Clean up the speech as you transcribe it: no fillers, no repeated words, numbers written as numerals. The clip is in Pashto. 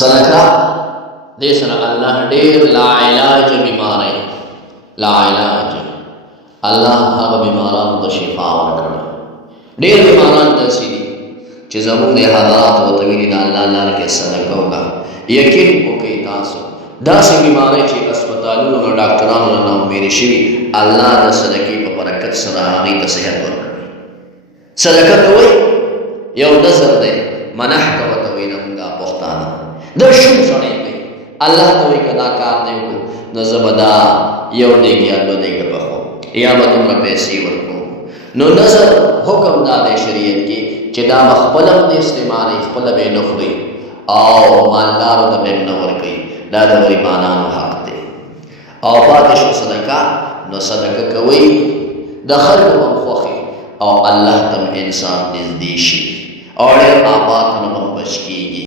صدقه دې سره الله ډېر لا علاج بیماری لا علاج الله هغه بیمارانو ته شفا ورکړه. ډېر بیماران داسې دي چې زموږ د حالات ورته ویلي د الله لاره کې صدقه وکړه. یقین وکړئ تاسو داسې بیماری چې اسپتالونو نه ډاکټرانو نه ناامیده شوي، الله د صدقې په برکت سره هغې ته صحت ورکوي. صدقه کوئ، یو نظر دی منحته ورته وایي نه مونږ پښتانه د شوم سړی کوي، الله ته وایي که دا کار دی وکړو نو زه به دا یو دیګ یا دوه دیګه پخوم یا به دومره پیسې ورکوم. نو نظر حکم دا دی شریعت کې چې دا به خپله هم د استعمالوي، خپله به یې نه خوري او مالدارو ته به یې نه ورکوي. دا د غریبانانو حق دی. او پاتې شو صدقه، نو صدقه کوئ د خلکو هم خوښي او الله ته انسان نږدې شي او ډېر آفاتو نه هم بچ کېږي.